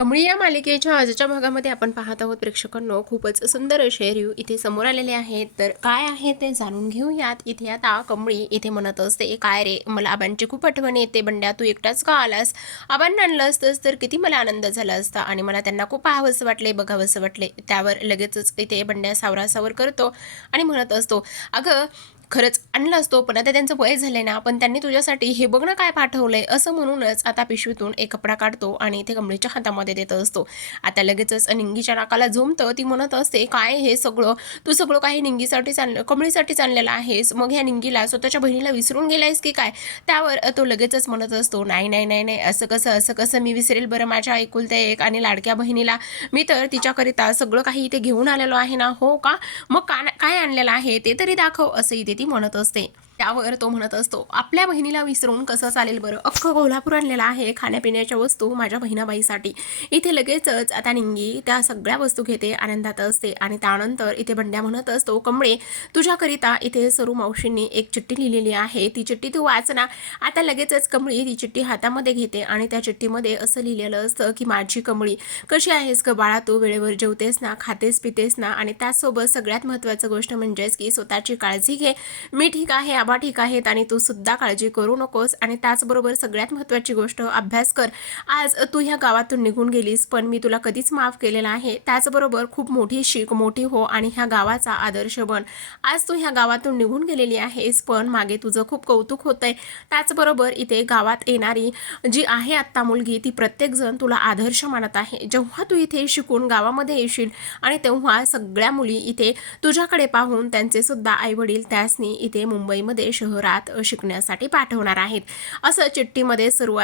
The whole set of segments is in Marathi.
कमळी या मालिकेच्या आजच्या भागामध्ये आपण पाहत आहोत प्रेक्षकांनो खूपच सुंदर असे रिव्ह्यू इथे समोर आलेले आहेत. तर काय आहे ते जाणून घेऊयात. इथे आता कमळी इथे म्हणत असते काय रे मला आबांची खूप आठवण येते. बंड्या तू एकटाच का आलास? आबांना आणलं असतंस तर किती मला आनंद झाला असता आणि मला त्यांना खूप पाहावंसं वाटले बघावंसं वाटले त्यावर लगेचच इथे बंड्या सावरासावर करतो आणि म्हणत असतो अगं खरंच आणलं असतो पण आता त्यांचं वय झालंय ना पण त्यांनी तुझ्यासाठी हे बघ ना काय पाठवलंय असं म्हणूनच आता पिशवीतून एक कपडा काढतो आणि इथे कमळीच्या हातामध्ये देत असतो. आता लगेचच निंगीच्या नाकाला झोमतं ती म्हणत असते काय हे सगळं? तू सगळं काही निंगीसाठीच आणलं कमळीसाठीच आणलेलं आहेस. मग ह्या निंगीला स्वतःच्या बहिणीला विसरून गेलायस की काय? त्यावर तो लगेचच म्हणत असतो नाही नाही नाही नाही असं कसं असं कसं? मी विसरेल बरं माझ्या ऐकुलत्या एक आणि लाडक्या बहिणीला. मी तर तिच्याकरिता सगळं काही इथे घेऊन आलेलो आहे ना हो का? मग का काय आणलेलं आहे? ते तरी दाखव असं इथे ती म्हणत असते. त्यावर तो म्हणत असतो आपल्या बहिणीला विसरून कसं चालेल बरं? अख्खं कोल्हापूर आणलेलं आहे खाण्यापिण्याच्या वस्तू माझ्या बहिणाबाईसाठी. इथे लगेचच आता निंगी त्या सगळ्या वस्तू घेते आनंदात असते आणि त्यानंतर इथे बंड्या म्हणत असतो कमळे तुझ्याकरिता इथे सरू मावशींनी एक चिठ्ठी लिहिलेली आहे. ती चिठ्ठी तू वाच ना. आता लगेचच कमळी ती चिठ्ठी हातामध्ये घेते आणि त्या चिठ्ठीमध्ये असं लिहिलेलं असतं की माझी कमळी कशी आहेस ग बाळा? तू वेळेवर जेवतेस ना खातेस पितेस ना? आणि त्याचसोबत सगळ्यात महत्त्वाचं गोष्ट म्हणजेच की स्वतःची काळजी घे. मी ठीक आहे बाबा ठीक आहेत आणि तू सुद्धा काळजी करू नकोस. आणि त्याचबरोबर सगळ्यात महत्त्वाची गोष्ट अभ्यास कर. आज तू ह्या गावातून निघून गेलीस पण मी तुला कधीच माफ केलेला आहे. त्याचबरोबर खूप मोठी शिक मोठी हो आणि ह्या गावाचा आदर्श बन. आज तू ह्या गावातून निघून गेलेली आहेस पण मागे तुझं खूप कौतुक होतंय. त्याचबरोबर इथे गावात येणारी जी आहे आत्ता मुलगी ती प्रत्येकजण तुला आदर्श मानत आहे. जेव्हा तू इथे शिकून गावामध्ये येशील आणि तेव्हा सगळ्या मुली इथे तुझ्याकडे पाहून त्यांचे सुद्धा आईवडील त्यासनी इथे मुंबईमध्ये शहरात शिकण्यासाठी पाठवणार आहेत. असं चिठ्ठीमध्ये सर्व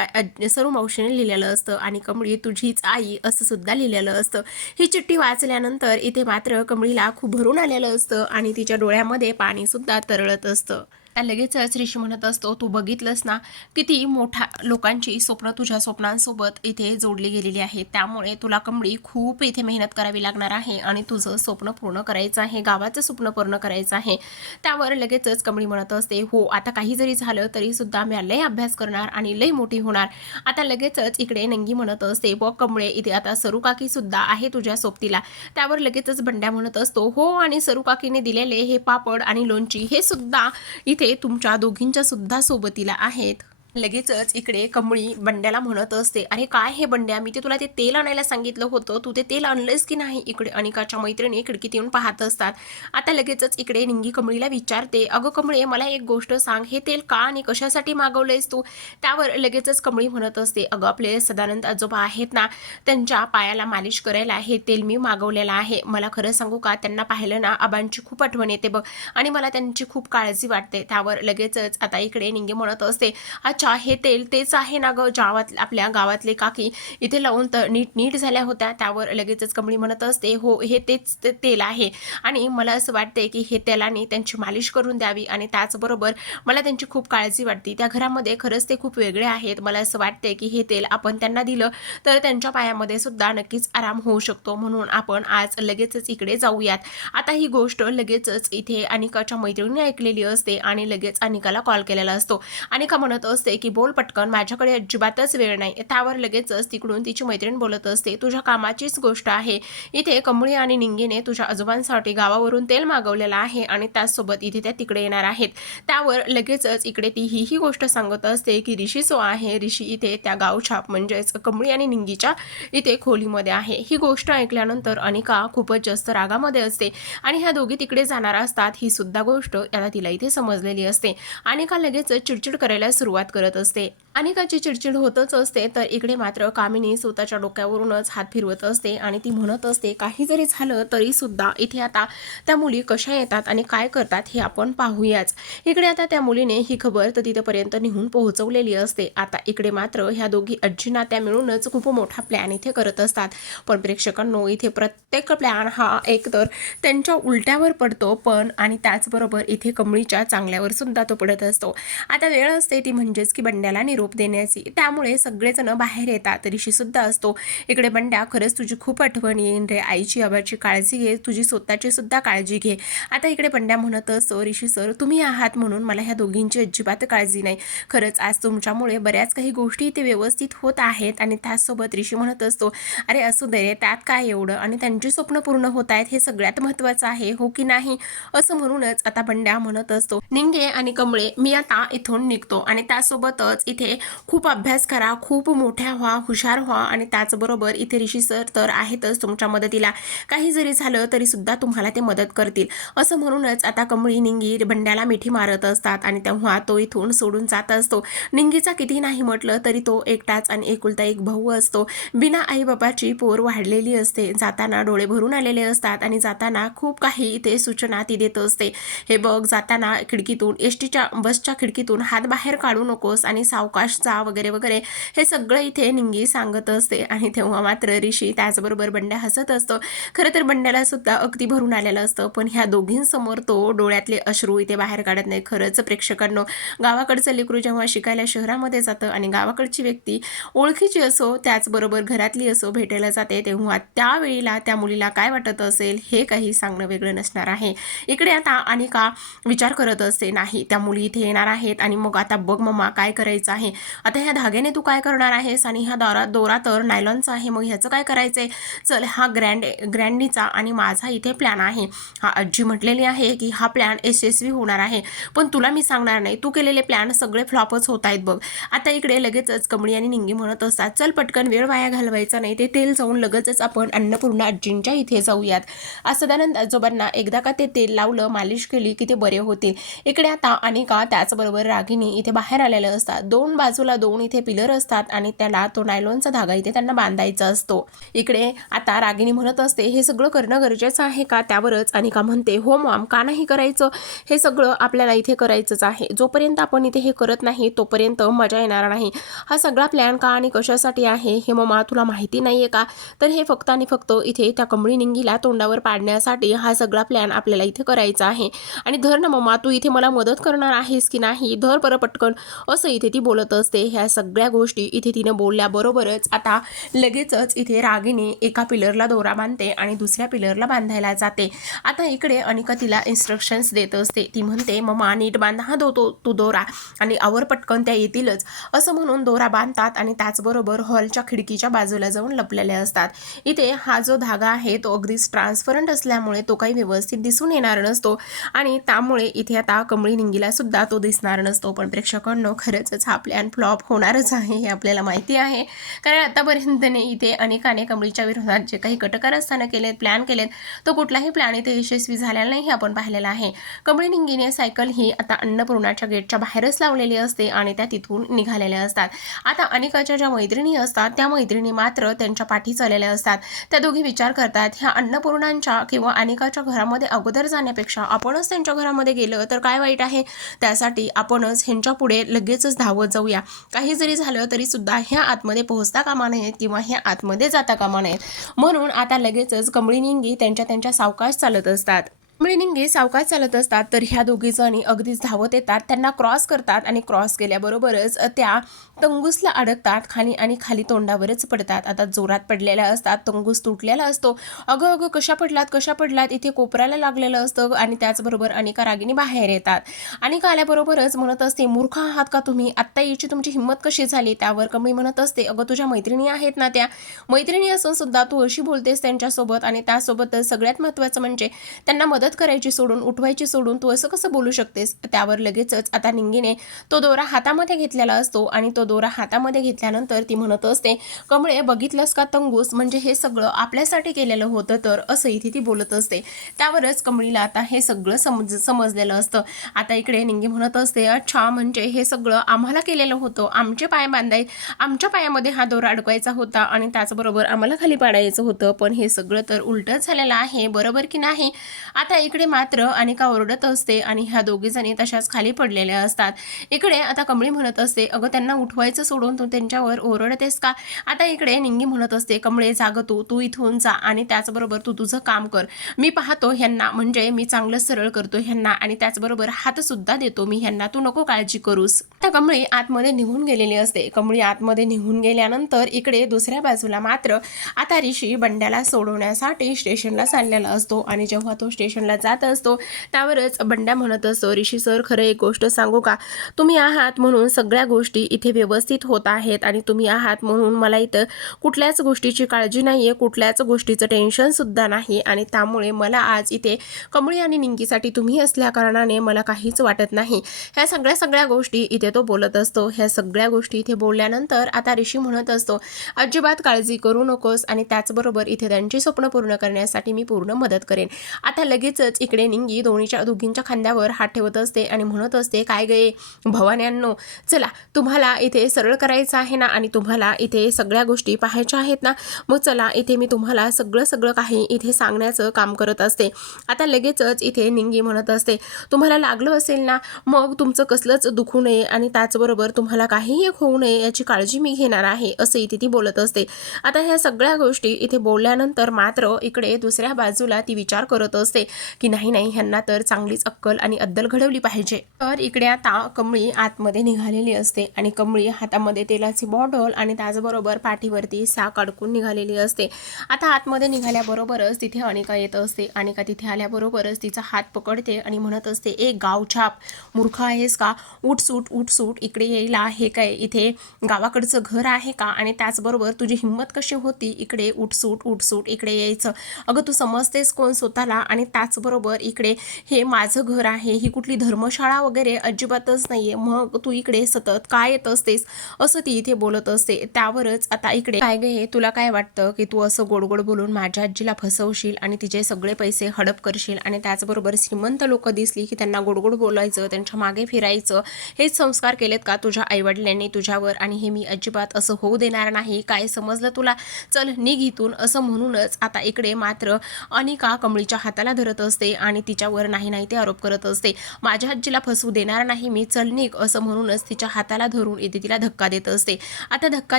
सरू मावशीने लिहिलेलं असतं आणि कमळी तुझीच आई असं सुद्धा लिहिलेलं असतं. ही चिठ्ठी वाचल्यानंतर इथे मात्र कमळीला खूप भरून आलेलं असतं आणि तिच्या डोळ्यामध्ये पाणी सुद्धा तरळत असतं. लगेचच ऋषी म्हणत असतो तू बघितलंस ना किती मोठ्या लोकांची स्वप्न तुझ्या स्वप्नांसोबत इथे जोडली गेलेली आहे. त्यामुळे तुला कमळी खूप इथे मेहनत करावी लागणार आहे आणि तुझं स्वप्न पूर्ण करायचं आहे गावाचं स्वप्न पूर्ण करायचं आहे. त्यावर लगेचच कमळी म्हणत असते हो आता काही जरी झालं तरी सुद्धा मी लय अभ्यास करणार आणि लय मोठी होणार. आता लगेचच इकडे नंगी म्हणत असते व कमळे इथे आता सरुकाकी सुद्धा आहे तुझ्या सोबतीला. त्यावर लगेचच बंड्या म्हणत असतो हो आणि सरुकाकीने दिलेले हे पापड आणि लोणची हे सुद्धा इथे तुमच्या दोघींच्या सुद्धा सोबतीला आहेत. लगेचच इकडे कमळी बंड्याला म्हणत असते अरे काय हे बंड्या? मी ते तुला ते तेल आणायला सांगितलं होतं. तू ते तेल आणलंस की नाही? इकडे अनिकाच्या मैत्रिणी खिडकीत येऊन पाहत असतात. आता लगेचच इकडे निंगी कमळीला विचारते अगं कमळे मला एक गोष्ट सांग. हे तेल का आणि कशासाठी मागवलंयस तू? त्यावर लगेचच कमळी म्हणत असते अगं आपले सदानंद आजोबा आहेत ना त्यांच्या पायाला मालिश करायला हे तेल मी मागवलेलं आहे. मला खरं सांगू का? त्यांना पाहिलं ना आबांची खूप आठवण येते बघ आणि मला त्यांची खूप काळजी वाटते. त्यावर लगेचच आता इकडे निंगे म्हणत असते अच्छा हे तेल तेच आहे ना ग गावात आपल्या गावातले काकी. इथे लावून तर नीट नीट झाल्या होत्या. त्यावर लगेचच कमळी म्हणत असते हो हे तेच ते तेल आहे. आणि मला असं वाटते की हे तेलाने त्यांची मालिश करून द्यावी आणि त्याचबरोबर मला त्यांची खूप काळजी वाटते. त्या घरामध्ये खरंच ते खूप वेगळे आहेत. मला असं वाटते की हे तेल आपण त्यांना दिलं तर त्यांच्या पायामध्ये सुद्धा नक्कीच आराम होऊ शकतो. म्हणून आपण आज लगेचच इकडे जाऊयात. आता ही गोष्ट लगेचच इथे अनिकाच्या मैत्रिणीने ऐकलेली असते आणि लगेच अनिकाला कॉल केलेला असतो. अनिका म्हणत असते की बोल पटकन माझ्याकडे अजिबातच वेळ नाही. त्यावर लगेचच तिकडून तिची मैत्रीण बोलत असते तुझ्या कामाचीच गोष्ट आहे. इथे कमळी आणि निंगीने तुझ्या आजोबांसाठी गावावरून तेल मागवलेलं आहे आणि त्याचसोबत इथे त्या तिकडे येणार आहेत. त्यावर लगेचच इकडे ती ही ही गोष्ट सांगत असते की ऋषी जो आहे. ऋषी इथे त्या गावच्या म्हणजेच कमळी आणि निंगीच्या इथे खोलीमध्ये आहे. ही गोष्ट ऐकल्यानंतर अनिका खूपच जास्त रागामध्ये असते आणि ह्या दोघी तिकडे जाणार असतात ही सुद्धा गोष्ट याला तिला इथे समजलेली असते. अनिका लगेच चिडचिड करायला सुरुवात करत असते. अनेकाची चिडचिड होतच असते तर इकडे मात्र कामिनी स्वतःच्या डोक्यावरूनच हात फिरवत असते आणि ती म्हणत असते काही जरी झालं तरी सुद्धा इथे आता त्या मुली कशा येतात आणि काय करतात हे आपण पाहूयाच. इकडे आता त्या मुलीने ही खबर तर तिथपर्यंत निघून पोहोचवलेली असते. आता इकडे मात्र ह्या दोघी आजी नात्या मिळूनच खूप मोठा प्लॅन इथे करत असतात. पण प्रेक्षकांनो इथे प्रत्येक प्लॅन हा एक तर त्यांच्या उलट्यावर पडतो पण आणि त्याचबरोबर इथे कमळीच्या चांगल्यावर सुद्धा तो पडत असतो. आता वेळ असते ती म्हणजे म्हणजेच की बंड्याला निरोप देण्याची. त्यामुळे सगळेजण बाहेर येतात. ऋषीसुद्धा असतो. इकडे बंड्या खरंच तुझी खूप आठवण येईन रे. आईची आबाची काळजी घे. तुझी स्वतःची सुद्धा काळजी घे. आता इकडे बंड्या म्हणत असतो ऋषी सर तुम्ही आहात म्हणून मला ह्या दोघींची अजिबात काळजी नाही. खरंच आज तुमच्यामुळे बऱ्याच काही गोष्टी इथे व्यवस्थित होत आहेत. आणि त्याचसोबत ऋषी म्हणत असतो अरे असू दे रे. त्यात काय एवढं? आणि त्यांची स्वप्न पूर्ण होत आहेत हे सगळ्यात महत्त्वाचं आहे. हो की नाही? असं म्हणूनच आता बंड्या म्हणत असतो निंगे आणि कमळे मी आता इथून निघतो. आणि त्यासोबतच इथे खूप अभ्यास करा खूप मोठ्या व्हा हुशार व्हा आणि त्याचबरोबर इथे ऋषी सर तर आहेतच तुमच्या मदतीला. काही जरी झालं तरी सुद्धा तुम्हाला ते मदत करतील. असं म्हणूनच आता कमळी निंगी बंड्याला मिठी मारत असतात आणि तेव्हा तो इथून सोडून जात असतो. निंगीचा किती नाही म्हटलं तरी तो एकटाच आणि एकुलता एक भाऊ असतो. बिना आईबाबाची पोर वाढलेली असते. जाताना डोळे भरून आलेले असतात आणि जाताना खूप काही इथे सूचना ती देत असते. हे बघ जाताना खिडकीतून एस टीच्या बसच्या खिडकीतून हात बाहेर काढू नको. नकोस आणि सावकाश जा वगैरे वगैरे हे सगळं इथे निंगी सांगत असते. आणि तेव्हा मात्र ऋषी त्याचबरोबर बंड्या हसत असतो. खरं तर बंड्याला सुद्धा अगदी भरून आलेलं असतं. पण ह्या दोघींसमोर तो डोळ्यातले अश्रू इथे बाहेर काढत नाही. खरंच प्रेक्षकांनो गावाकडचं लेकरू जेव्हा शिकायला शहरामध्ये जातं आणि गावाकडची व्यक्ती ओळखीची असो त्याचबरोबर घरातली असो भेटायला जाते तेव्हा त्यावेळीला त्या मुलीला काय वाटत असेल हे काही सांगणं वेगळं नसणार आहे. इकडे आता अनिका विचार करत असते नाही त्या मुली इथे येणार आहेत आणि मग आता बघ मम्मा काय करायचं आहे? आता ह्या धाग्याने तू काय करणार आहेस? आणि ह्या दोरा दोरा तर नायलॉनचा आहे मग ह्याचं काय करायचं आहे चल हा ग्रँड ग्रँडीचा आणि माझा इथे प्लॅन आहे. हा आजी म्हटलेली आहे की हा प्लॅन यशस्वी होणार आहे. पण तुला मी सांगणार नाही. तू केलेले प्लॅन सगळे फ्लॉपच होत आहेत बघ. आता इकडे लगेचच कमळी आणि निंगी म्हणत असतात चल पटकन वेळ वाया घालवायचा नाही ते तेल जाऊन लगेचच आपण अन्नपूर्णा आजींच्या इथे जाऊयात. असं सदानंद आजोबांना एकदा का ते तेल लावलं मालिश केली की ते बरे होतील. इकडे आता अनिका त्याचबरोबर रागिनी इथे बाहेर आलेलं असतात दोन बाजूला दोन इथे पिलर असतात आणि त्याला तो नायलॉनचा धागा इथे त्यांना बांधायचा असतो. इकडे आता रागिणी म्हणत असते हे सगळं करणं गरजेचं आहे का? त्यावरच अनिका म्हणते हो मॉम का नाही करायचं? हे सगळं आपल्याला इथे करायचंच आहे. जोपर्यंत आपण इथे हे करत नाही तोपर्यंत मजा येणार नाही. हा सगळा प्लॅन का आणि कशासाठी आहे हे ममा तुला माहिती नाही आहे का? तर हे फक्त आणि फक्त इथे त्या कमळी निंगीला तोंडावर पाडण्यासाठी हा सगळा प्लॅन आपल्याला इथे करायचा आहे. आणि धर ना मम्मा तू इथे मला मदत करणार आहेस की नाही? धर बरं पटकन. असं इथे ती बोलत असते ह्या सगळ्या गोष्टी इथे तिनं बोलल्याबरोबरच आता लगेचच इथे रागिनी एका पिलरला दोरा बांधते आणि दुसऱ्या पिलरला बांधायला जाते. आता इकडे अनिका तिला इन्स्ट्रक्शन्स देत असते. ती म्हणते मम्मा नीट बांधा हा दो तो तू दोरा आणि आवर पटकन त्या येतीलच. असं म्हणून दोरा बांधतात आणि त्याचबरोबर हॉलच्या खिडकीच्या बाजूला जाऊन लपलेले असतात. इथे हा जो धागा आहे तो अगदीच ट्रान्सपरंट असल्यामुळे तो काही व्यवस्थित दिसून येणार नसतो आणि त्यामुळे इथे आता कमळी निंगीला सुद्धा तो दिसणार नसतो. पण प्रेक्षकांनो खरंच हा प्लॅन फ्लॉप होणारच आहे हे आपल्याला माहिती आहे. कारण आतापर्यंतने इथे अनेकाने कमळीच्या विरोधात जे काही कटकारस्थानं केलेत प्लॅन केलेत तो कुठलाही प्लॅन इथे यशस्वी झालेला नाही हे आपण पाहिलेलं आहे. कमळी निंगीने सायकल ही आता अन्नपूर्णाच्या गेटच्या बाहेरच लावलेली असते आणि त्या तिथून निघालेल्या असतात. आता अनेकाच्या ज्या मैत्रिणी असतात त्या मैत्रिणी मात्र त्यांच्या पाठी चाललेल्या असतात. त्या दोघी विचार करतात ह्या अन्नपूर्णांच्या किंवा अनेकाच्या घरामध्ये अगोदर जाण्यापेक्षा आपणच त्यांच्या घरामध्ये गेलं तर काय वाईट आहे? त्यासाठी आपणच ह्यांच्या पुढे लगेचच धावत जाऊया. काही जरी झालं तरी सुद्धा ह्या आतमध्ये पोहोचता कामा नयेत किंवा ह्या आतमध्ये जाता कामा नयेत. म्हणून आता लगेचच कमळी निंगी त्यांच्या त्यांच्या सावकाश चालत असतात. मिनिंगे सावकाश चालत असतात तर ह्या दोघी जणी अगदीच धावत येतात त्यांना क्रॉस करतात आणि क्रॉस केल्याबरोबरच त्या तंगूसला अडकतात खाली आणि खाली तोंडावरच पडतात. आता जोरात पडलेल्या असतात तंगूस तुटलेला असतो. अगं अगं कशा पडलात कशा पडलात? इथे कोपऱ्याला लागलेलं असतं आणि त्याचबरोबर अनेका रागिनी बाहेर येतात. अनिका आल्याबरोबरच म्हणत असते मूर्ख आहात का तुम्ही? आत्ता याची तुमची हिंमत कशी झाली? त्यावर कमी म्हणत असते अगं तुझ्या मैत्रिणी आहेत ना त्या. मैत्रिणी असून सुद्धा तू अशी बोलतेस त्यांच्यासोबत आणि त्यासोबतच सगळ्यात महत्त्वाचं म्हणजे त्यांना मदत मदत करायची सोडून उठवायची सोडून तू असं कसं बोलू शकतेस? त्यावर लगेचच आता निंगीने तो दोरा हातामध्ये घेतलेला असतो आणि तो दोरा हातामध्ये घेतल्यानंतर ती म्हणत असते कमळे बघितलंस का तंगूस? म्हणजे हे सगळं आपल्यासाठी केलेलं होतं तर असं इथे ती बोलत असते. त्यावरच कमळीला आता हे सगळं समज समजलेलं असतं. आता इकडे निंगी म्हणत असते अच्छा म्हणजे हे सगळं आम्हाला केलेलं होतं. आमचे पाय बांधाय आमच्या पायामध्ये हा दोरा अडकवायचा होता आणि त्याचबरोबर आम्हाला खाली पाडायचं होतं. पण हे सगळं तर उलटंच झालेलं आहे. बरोबर की नाही? आता आता इकडे मात्र अनिका ओरडत असते आणि ह्या दोघी जणी तशाच खाली पडलेल्या असतात. इकडे आता कमळी म्हणत असते अगं त्यांना उठवायचं सोडून तू त्यांच्यावर ओरडतेस का? आता इकडे निंगी म्हणत असते कमळे जाग तू तू इथून जा आणि त्याचबरोबर तू तुझं काम कर. मी पाहतो ह्यांना म्हणजे मी चांगलं सरळ करतो ह्यांना आणि त्याचबरोबर हात सुद्धा देतो मी ह्यांना. तू नको काळजी करूस. आता कमळी आतमध्ये निघून गेलेली असते. कमळी आतमध्ये निघून गेल्यानंतर इकडे दुसऱ्या बाजूला मात्र आता ऋषी बंड्याला सोडवण्यासाठी स्टेशनला चाललेला असतो आणि जेव्हा तो स्टेशन स्टेशनला जात असतो. त्यावरच बंड्या म्हणत असतो ऋषी सर खरं एक गोष्ट सांगू का? तुम्ही आहात म्हणून सगळ्या गोष्टी इथे व्यवस्थित होत आहेत आणि तुम्ही आहात म्हणून मला इथं कुठल्याच गोष्टीची काळजी नाही आहे कुठल्याच गोष्टीचं टेन्शनसुद्धा नाही आणि त्यामुळे मला आज इथे कमळी आणि निंकीसाठी तुम्ही असल्या कारणाने मला काहीच वाटत नाही. ह्या सगळ्या सगळ्या गोष्टी इथे तो बोलत असतो. ह्या सगळ्या गोष्टी इथे बोलल्यानंतर आता ऋषी म्हणत असतो अजिबात काळजी करू नकोस आणि त्याचबरोबर इथे त्यांची स्वप्न पूर्ण करण्यासाठी मी पूर्ण मदत करेन. आता लगेच लगेचच इकडे निंगी दोन्हीच्या दोघींच्या खांद्यावर हात ठेवत असते आणि म्हणत असते काय गे भवान्यांनो चला तुम्हाला इथे सरळ करायचं आहे ना आणि तुम्हाला इथे सगळ्या गोष्टी पाहायच्या आहेत ना मग चला इथे मी तुम्हाला सगळं सगळं काही इथे सांगण्याचं काम करत असते. आता लगेचच इथे निंगी म्हणत असते तुम्हाला लागलं असेल ना मग तुमचं कसलंच दुखू नये आणि त्याचबरोबर तुम्हाला काहीही होऊ नये याची काळजी मी घेणार आहे असं इथे ती बोलत असते. आता ह्या सगळ्या गोष्टी इथे बोलल्यानंतर मात्र इकडे दुसऱ्या बाजूला ती विचार करत असते. की नाही नाही ह्यांना तर चांगलीच अक्कल आणि अद्दल घडवली पाहिजे. तर इकडे आता कमळी आतमध्ये निघालेली असते आणि कमळी हातामध्ये तेलाची बॉटल आणि त्याचबरोबर पाठीवरती साक अडकून निघालेली असते. आता आतमध्ये निघाल्याबरोबरच तिथे अनिका येत असते. अनिका तिथे आल्याबरोबरच तिचा हात पकडते आणि म्हणत असते ए गावछाप मूर्ख आहेस का? उठसूट उठसूट इकडे यायला हे काय? इथे गावाकडचं घर आहे का? आणि त्याचबरोबर तुझी हिंमत कशी होती? इकडे उठसूट उठसूट इकडे यायचं. अगं तू समजतेस कोण स्वतःला आणि त्याचबरोबर इकडे हे माझं घर आहे ही कुठली धर्मशाळा वगैरे अजिबातच नाही आहे मग तू इकडे सतत काय येत असतेस? असं ती इथे बोलत असते. त्यावरच आता इकडे काय गे तुला काय वाटतं की तू असं गोड गोड बोलून माझ्या आजीला फसवशील आणि तिचे सगळे पैसे हडप करशील आणि त्याचबरोबर श्रीमंत लोक दिसली की त्यांना गोड गोड बोलायचं त्यांच्या मागे फिरायचं? हेच संस्कार केलेत का तुझ्या आईवडिलांनी तुझ्यावर आणि हे मी अजिबात असं होऊ देणार नाही? काय समजलं तुला? चल निघ इथून. असं म्हणूनच आता इकडे मात्र अनिका कमळीच्या हाताला धरत असते आणि तिच्यावर नाही नाही ते आरोप करत असते. माझ्या आजीला फसवू देणार नाही मी चलनिक असं म्हणूनच तिच्या हाताला धरून इथे तिला धक्का देत असते. आता धक्का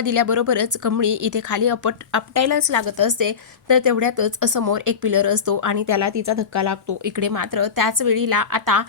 दिल्याबरोबरच कमळी इथे खाली अपट आपटायलाच लागत असते. तर तेवढ्यातच समोर एक पिलर असतो आणि त्याला तिचा धक्का लागतो. इकडे मात्र त्याच वेळीला आता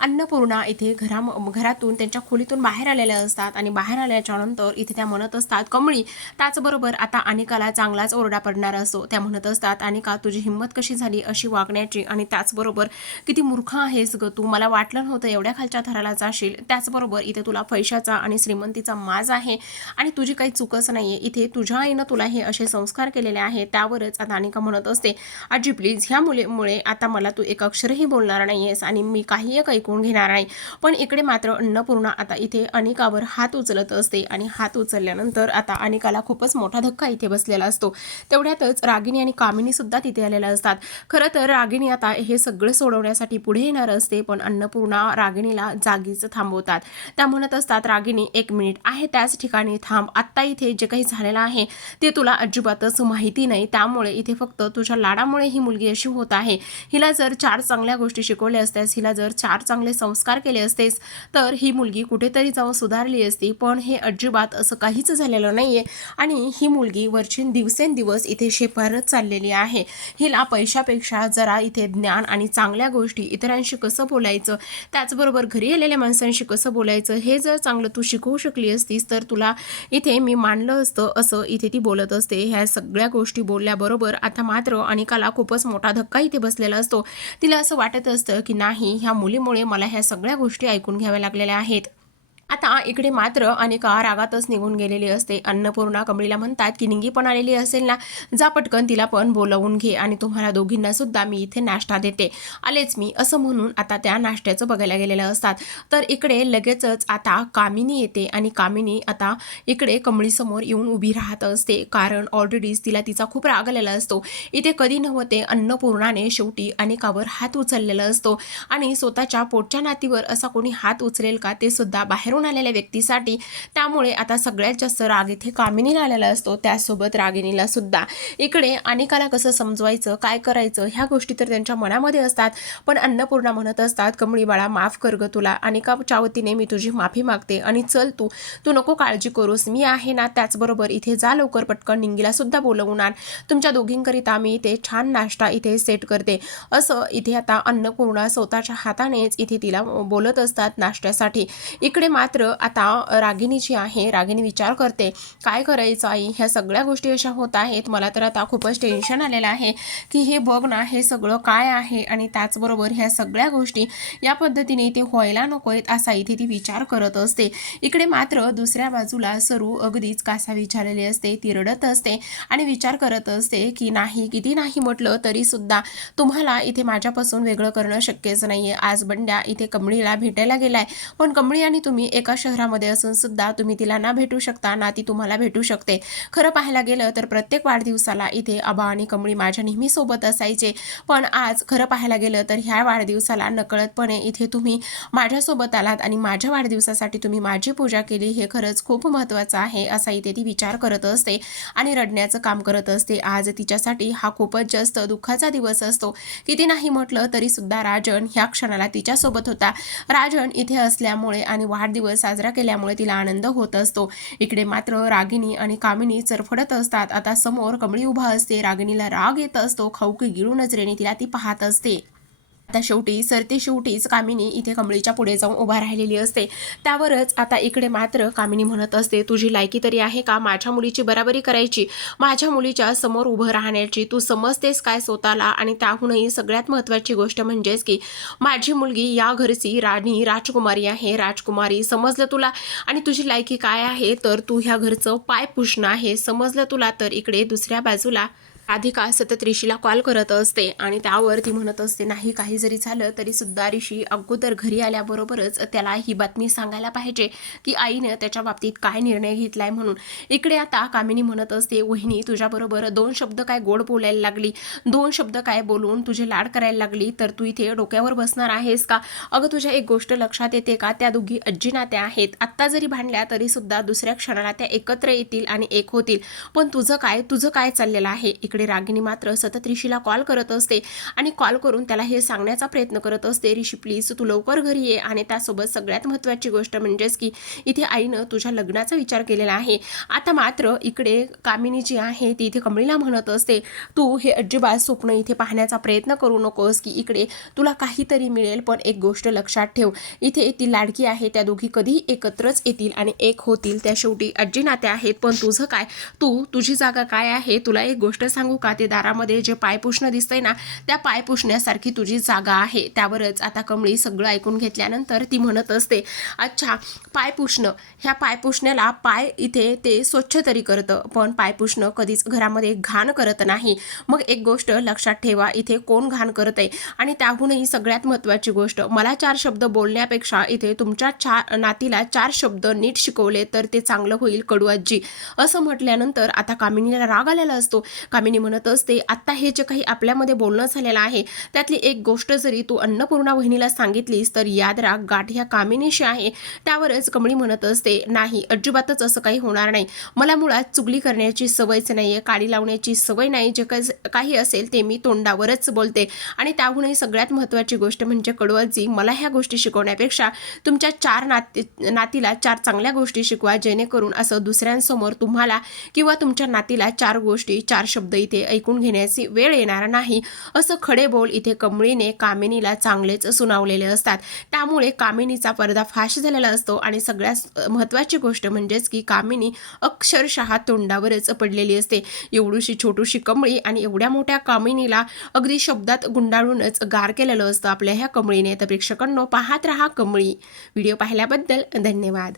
अन्नपूर्णा इथे घरा घरातून त्यांच्या खोलीतून बाहेर आलेल्या असतात आणि बाहेर आल्याच्यानंतर इथे त्या म्हणत असतात कमळी त्याचबरोबर आता अनिकाला चांगलाच ओरडा पडणार असतो त्या म्हणत असतात अनिका तुझी हिंमत कशी झाली अशी वागण्याची आणि त्याचबरोबर किती मूर्ख आहेस ग तू? मला वाटलं नव्हतं एवढ्या खालच्या थराला जाशील. त्याचबरोबर इथे तुला पैशाचा आणि श्रीमंतीचा माज आहे आणि तुझी काही चूकच नाहीये. इथे तुझ्या आईनं तुला हे असे संस्कार केलेले आहे त्यावरच आता अनिका म्हणत असते आजी प्लीज ह्या मुलीमुळे आता मला तू एक अक्षरही बोलणार नाहीयेस आणि मी काही एक ऐकून घेणार नाही पण इकडे मात्र अन्नपूर्णा आता इथे अनिकावर हात उचलत असते आणि हात उचलल्यानंतर आता अनिकाला खूपच मोठा धक्का इथे बसलेला असतो. तेवढ्यातच रागिणी आणि कामिनी सुद्धा तिथे आलेल्या असतात. खरं तर रागिणी आता हे सगळं सोडवण्यासाठी पुढे येणार असते पण अन्नपूर्णा रागिणीला जागीच थांबवतात. त्या म्हणत असतात रागिणी एक मिनिट आहे त्याच ठिकाणी थांब. आत्ता इथे जे काही झालेलं आहे ते तुला अजिबातच माहिती नाही. त्यामुळे इथे फक्त तुझ्या लाडामुळे ही मुलगी अशी होत आहे. हिला जर चार चांगल्या गोष्टी शिकवल्या असत्यास हिला जर चार चांगले संस्कार केले असतेस तर ही मुलगी कुठेतरी जाऊन सुधारली असती. पण हे अजिबात असं काहीच झालेलं नाही आहे आणि ही मुलगी वरची दिवसेंदिवस इथे शिफारत चाललेली आहे. हिला पैशापेक्षा जरा इथे ज्ञान आणि चांगल्या गोष्टी इतरांशी कसं बोलायचं त्याचबरोबर घरी आलेल्या माणसांशी कसं बोलायचं हे जर चांगलं तू शिकवू शकली असतीस तर तुला इथे मी मानलं असतं असं इथे ती बोलत असते. ह्या सगळ्या गोष्टी बोलल्याबरोबर आता मात्र अनिकाला खूपच मोठा धक्का इथे बसलेला असतो. तिला असं वाटत असतं की नाही ह्या मुलीमुळे मला ह्या सगळ्या गोष्टी ऐकून घ्याव्या लागलेल्या आहेत. आता इकडे मात्र अनेका रागातच निघून गेलेली असते. अन्नपूर्णा कमळीला म्हणतात की निंगी पण आलेली असेल ना? जा पटकन तिला पण बोलवून घे आणि तुम्हाला दोघींना सुद्धा मी इथे नाश्ता देते. आलेच मी. असं म्हणून आता त्या नाश्त्याचं बघायला गेलेलं असतात. तर इकडे लगेचच आता कामिनी येते आणि कामिनी आता इकडे कमळीसमोर येऊन उभी राहत असते. कारण ऑलरेडीच तिला तिचा खूप राग आलेला असतो. इथे कधी नव्हते अन्नपूर्णाने शेवटी अनेकावर हात उचललेला असतो. आणि स्वतःच्या पोटच्या नातीवर असा कोणी हात उचलेल का ते सुद्धा बाहेरून समोरून आलेल्या व्यक्तीसाठी त्यामुळे आता सगळ्यात जास्त राग इथे कामिनीला आलेला असतो. त्यासोबत रागिणीला सुद्धा. इकडे अनिकाला कसं समजवायचं काय करायचं ह्या गोष्टी तर त्यांच्या मनामध्ये असतात. पण अन्नपूर्णा म्हणत असतात कमळी बाळा माफ कर ग तुला. अनिकाच्या वतीने मी तुझी माफी मागते. आणि चल तू. तू नको काळजी करूस. मी आहे ना त्याचबरोबर इथे जा लवकर पटकन. निंगीला सुद्धा बोलवून आण तुमच्या दोघींकरिता मी इथे छान नाश्ता इथे सेट करते. असं इथे आता अन्नपूर्णा स्वतःच्या हातानेच इथे तिला बोलत असतात नाश्त्यासाठी. इकडे मा मात्र आता रागिनी जी आहे रागिनी विचार करते काय करायचं आई? ह्या सगळ्या गोष्टी अशा होत आहेत. मला तर आता खूपच टेन्शन आलेलं आहे की हे बघ ना हे सगळं काय आहे आणि त्याचबरोबर ह्या सगळ्या गोष्टी या पद्धतीने इथे व्हायला नकोयत असा इथे ती विचार करत असते. इकडे मात्र दुसऱ्या बाजूला सरू अगदीच कासा विचारलेली असते ती रडत असते आणि विचार करत असते की नाही किती नाही म्हटलं तरीसुद्धा तुम्हाला इथे माझ्यापासून वेगळं करणं शक्यच नाही आहे आज बंड्या इथे कमळीला भेटायला गेलाय. पण कमळी आणि तुम्ही एका शहरामध्ये असून सुद्धा तुम्ही तिला ना भेटू शकता ना ती तुम्हाला भेटू शकते. खरं पाहायला गेलं तर प्रत्येक वाढदिवसाला इथे आबा आणि कमळी माझ्या नेहमी सोबत असायचे. पण आज खरं पाहायला गेलं तर ह्या वाढदिवसाला नकळतपणे इथे तुम्ही माझ्यासोबत आलात आणि माझ्या वाढदिवसासाठी तुम्ही माझी पूजा केली हे खरंच खूप महत्त्वाचं आहे असा इथे ती विचार करत असते आणि रडण्याचं काम करत असते. आज तिच्यासाठी हा खूपच जास्त दुःखाचा दिवस असतो. किती नाही म्हटलं तरी सुद्धा राजन ह्या क्षणाला तिच्यासोबत होता. राजन इथे असल्यामुळे आणि वाढदिवस साजरा केल्यामुळे तिला आनंद होत असतो. इकडे मात्र रागिनी आणि कामिनी चरफडत असतात. आता समोर कमळी उभा असते. रागिणीला राग येत असतो. खाऊकी गिळू नजरेने तिला ती पाहत असते. आता शेवटी सरते शेवटीच कामिनी इथे कमळीच्या पुढे जाऊन उभा राहिलेली असते. त्यावरच आता इकडे मात्र कामिनी म्हणत असते तुझी लायकी तरी आहे का? माझ्या मुलीची बराबरी करायची. माझ्या मुलीच्या समोर उभं राहण्याची. तू समजतेस काय स्वतःला? आणि त्याहूनही सगळ्यात महत्त्वाची गोष्ट म्हणजेच की माझी मुलगी या घरची राणी राजकुमारी आहे. राजकुमारी समजलं तुला? आणि तुझी लायकी काय आहे? तर तू ह्या घरचं पाय पुसणं आहे. समजलं तुला? तर इकडे दुसऱ्या बाजूला राधिका सतत ऋषीला कॉल करत असते आणि त्यावर ती म्हणत असते नाही काही जरी झालं तरी सुद्धा ऋषी अगोदर घरी आल्याबरोबरच त्याला ही बातमी सांगायला पाहिजे की आईनं त्याच्या बाबतीत काय निर्णय घेतलाय म्हणून. इकडे आता कामिनी म्हणत असते वहिनी तुझ्याबरोबर दोन शब्द काय गोड बोलायला लागली? दोन शब्द काय बोलून तुझे लाड करायला लागली? तर तू इथे डोक्यावर बसणार आहेस का? अगं तुझ्या एक गोष्ट लक्षात येते का? त्या दोघी आजी नात्या आहेत. आत्ता जरी भांडल्या तरी सुद्धा दुसऱ्या क्षणाला त्या एकत्र येतील आणि एक होतील. पण तुझं काय? तुझं काय चाललेलं आहे? इकडे रागिनी मात्र सतत ऋषीला कॉल करत असते आणि कॉल करून त्याला हे सांगण्याचा प्रयत्न करत असते ऋषी प्लीज तू लवकर घरी ये. आणि त्यासोबत सगळ्यात महत्त्वाची गोष्ट म्हणजेच की इथे आईनं तुझ्या लग्नाचा विचार केलेला आहे. आता मात्र इकडे कामिनी जी आहे ती इथे कमळीला म्हणत असते तू हे अजिबात स्वप्न इथे पाहण्याचा प्रयत्न करू नकोस की इकडे तुला काहीतरी मिळेल पण एक गोष्ट लक्षात ठेव. इथे ती लाडकी आहे त्या दोघी कधी एकत्रच येतील आणि एक होतील. त्या शेवटी अज्जी नात्या आहेत पण तुझं काय? तू तुझी जागा काय आहे? तुला एक गोष्ट सांग का? ते दारामध्ये जे पाय दिसतंय ना त्या पाय पुसण्यासारखी तुझी जागा आहे. त्यावरच आता कमळी सगळं ऐकून घेतल्यानंतर ती म्हणत असते अच्छा पाय पुसणं ह्या पाय पुसण्याला पाय इथे ते स्वच्छ तरी करतं पण पाय पुसणं कधीच घरामध्ये घाण करत नाही. मग एक गोष्ट लक्षात ठेवा इथे कोण घाण करत आहे आणि त्याहूनही सगळ्यात महत्त्वाची गोष्ट मला चार शब्द बोलण्यापेक्षा इथे तुमच्या चार नातीला चार शब्द नीट शिकवले तर ते चांगलं होईल कडू आजी. असं म्हटल्यानंतर आता कामिनीला राग आलेला असतो. कामिनी म्हणत असते. आत्ता हे जे काही आपल्यामध्ये बोलणं झालेलं आहे त्यातली एक गोष्ट जरी तू अन्नपूर्णा वहिनीला सांगितलीस तर याद राग गाठ ह्या कामिनीशी आहे. त्यावरच कमळी म्हणत असते नाही अजिबातच असं काही होणार नाही. मला मुळात चुगली करण्याची सवयच नाही आहे काडी लावण्याची सवय नाही. जे काही असेल ते मी तोंडावरच बोलते. आणि त्याहूनही सगळ्यात महत्त्वाची गोष्ट म्हणजे कडवळजी मला ह्या गोष्टी शिकवण्यापेक्षा तुमच्या चार नाती नातीला चार चांगल्या गोष्टी शिकवा जेणेकरून असं दुसऱ्यांसमोर तुम्हाला किंवा तुमच्या नातीला चार गोष्टी चार शब्द इथे ऐकून घेण्याची वेळ येणार नाही. असं खडे बोल इथे कमळीने कामिनीला चांगलेच सुनावलेले असतात. त्यामुळे कामिनीचा पर्दाफाश झालेला असतो आणि सगळ्यात महत्त्वाची गोष्ट म्हणजेच की कामिनी अक्षरशः तोंडावरच पडलेली असते. एवढीशी छोटीशी कमळी आणि एवढ्या मोठ्या कामिनीला अगदी शब्दात गुंडाळूनच गार केलेलं असतं आपल्या ह्या कमळीने. तर प्रेक्षकांनो पाहत रहा कमळी. व्हिडिओ पाहिल्याबद्दल धन्यवाद.